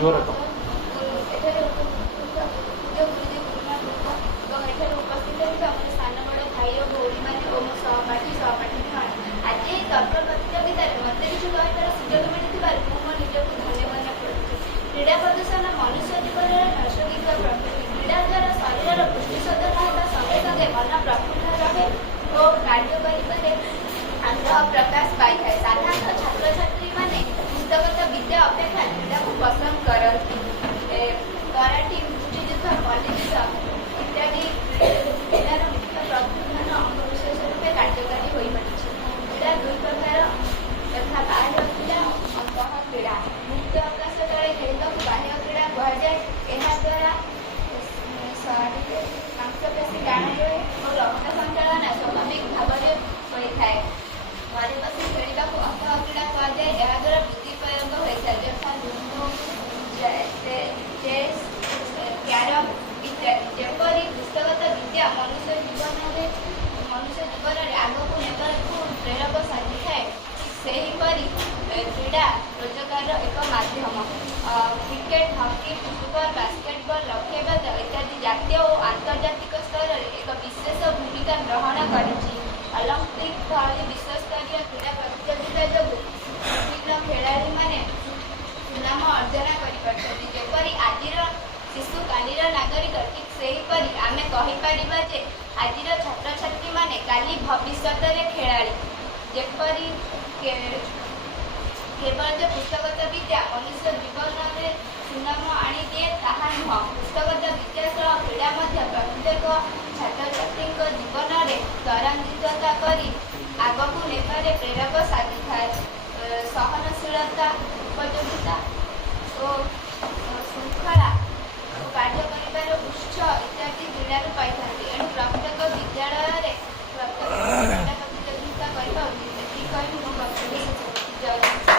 ଜୋରେ କହ। ଏଠାରେ ଉପସ୍ଥିତ ଥିବା ମୋର ସାନ ବଡ଼ ଭାଇ ଓ ଭଉଣୀମାନେ ଓ ମୋ ସହପାଠୀମାନେ, ଆଜି ଏହି ତର୍କ ପ୍ରତିଯୋଗିତାରେ ମୋତେ କିଛି କହିବାର ସୁଯୋଗ ମିଳିଥିବାରୁ ମୁଁ ମୋ ନିଜକୁ ଧନ୍ୟ ମନେ କରୁଛି। କ୍ରୀଡ଼ା ପ୍ରଦୂଷଣ ମନୁଷ୍ୟ ଜୀବନରେ ନଷ୍ଟ ହୋଇଥିବା ପ୍ରକୃତି। କ୍ରୀଡ଼ା ଦ୍ୱାରା ଶରୀରର ପୁଷ୍ଟି ସାଧନ ହେବା ସଙ୍ଗେ ସଙ୍ଗେ ମନ ପ୍ରଫୁଲ୍ଲ ରହେ ଓ କାର୍ଯ୍ୟ କରିବାରେ ଆଗ୍ରହ ପ୍ରକାଶ ପାଇଥାଏ। ସାଧାରଣତଃ ଛାତ୍ରଛାତ୍ରୀମାନେ ପୁସ୍ତକଗତ ବିଦ୍ୟା ଅପେକ୍ଷା କ୍ରୀଡ଼ାକୁ ପସନ୍ଦ କରନ୍ତି। କରାଟି, ମୁଷ୍ଟିଯୁଦ୍ଧ, ମଲ୍ଲଯୁଦ୍ଧ ଇତ୍ୟାଦି କ୍ରୀଡ଼ାର ମୁଖ୍ୟ ପ୍ରବର୍ତ୍ତନ ଅଙ୍ଗ ବିଶେଷ ରୂପେ କାର୍ଯ୍ୟକାରୀ ହୋଇପାରିଛି। କ୍ରୀଡ଼ା ଦୁଇ ପ୍ରକାର ତଥା ବାହ୍ୟ କ୍ରୀଡ଼ା ଓ ଅନ୍ତଃ କ୍ରୀଡ଼ା। ମୁକ୍ତ ଆକାଶ ତଳେ ଖେଳିବାକୁ ବାହ୍ୟ କ୍ରୀଡ଼ା କୁହାଯାଏ। ଏହାଦ୍ୱାରା ମାଂସପେଶୀ ଟାଣ ହୁଏ ଓ ରକ୍ତ ସଞ୍ଚାଳନ ସ୍ୱାଭାବିକ ଭାବରେ ହୋଇଥାଏ। ଘରେ ବସି ଖେଳିବାକୁ ଅନ୍ତଃ କ୍ରୀଡ଼ା କୁହାଯାଏ। ଏହାଦ୍ୱାରା ବୁଦ୍ଧି ପ୍ରୟୋଗ ହୋଇଥାଏ, ଯଥା ଲୁଡୁ, ଚେସ୍, କ୍ୟାରମ୍ ଇତ୍ୟାଦି। ଯେପରି ପୁସ୍ତକଗତ ବିଦ୍ୟା ମନୁଷ୍ୟ ଜୀବନରେ ଆଗକୁ ନେବାକୁ ପ୍ରେରକ ସାଜିଥାଏ, ସେହିପରି କ୍ରୀଡ଼ା ରୋଜଗାରର ଏକ ମାଧ୍ୟମ। କ୍ରିକେଟ, ହକି, ଫୁଟବଲ, ବାସ୍କେଟବଲ, ଲକ୍ଷ୍ୟଭେଦ ଇତ୍ୟାଦି ଜାତୀୟ ଓ ଆନ୍ତର୍ଜାତିକ ସ୍ତରରେ ଏକ ବିଶେଷ ଭୂମିକା ଗ୍ରହଣ କରିଛି। ଅଲିମ୍ପିକ୍ ଭଳି ବିଶ୍ୱସ୍ତରୀୟ କ୍ରୀଡ଼ା ପ୍ରତିଯୋଗିତା ଯୋଗୁଁ ବିଭିନ୍ନ ଖେଳାଳୀମାନେ ସୁନାମ ଅର୍ଜନ କରିପାରୁଛନ୍ତି। ଯେପରି ଆଜିର ଶିଶୁ କାଲିର ନାଗରିକ, ଠିକ୍ ସେହିପରି ଆମେ କହିପାରିବା ଯେ ଆଜିର ଛାତ୍ରଛାତ୍ରୀମାନେ କାଲି ଭବିଷ୍ୟତରେ ଖେଳାଳି। ଯେପରି କେବଳ ଯେ ପୁସ୍ତକଗତ ବିଦ୍ୟା ମନୁଷ୍ୟ ଜୀବନରେ ସୁନାମ ଆଣିଦିଏ ତାହା ନୁହଁ, ପୁସ୍ତକଗତ ବିଦ୍ୟା ସହ କ୍ରୀଡ଼ା ମଧ୍ୟ ପ୍ରତ୍ୟେକ ଛାତ୍ରଛାତ୍ରୀଙ୍କ ଜୀବନରେ ତ୍ୱରାନ୍ୱିତ କରି ଆଗକୁ ନେବାରେ ପ୍ରେରକ ସାଜିଥାଏ। ସହନଶୀଳତା, ଉପଯୋଗିତା ଓ ଶୃଙ୍ଖଳା ଓ କାର୍ଯ୍ୟ କରିବାର ଉତ୍ସ ଇତ୍ୟାଦି କ୍ରୀଡ଼ାରୁ ପାଇଥାନ୍ତି। ଏଣୁ ପ୍ରତ୍ୟେକ ବିଦ୍ୟାଳୟରେ କ୍ରୀଡ଼ା ପ୍ରତିଯୋଗିତା କରିବା ଉଚିତ। ଏତିକି କହି ମୁଁ ବକ୍ତବ୍ୟ ଶେଷ କରୁଛି। ଜୟ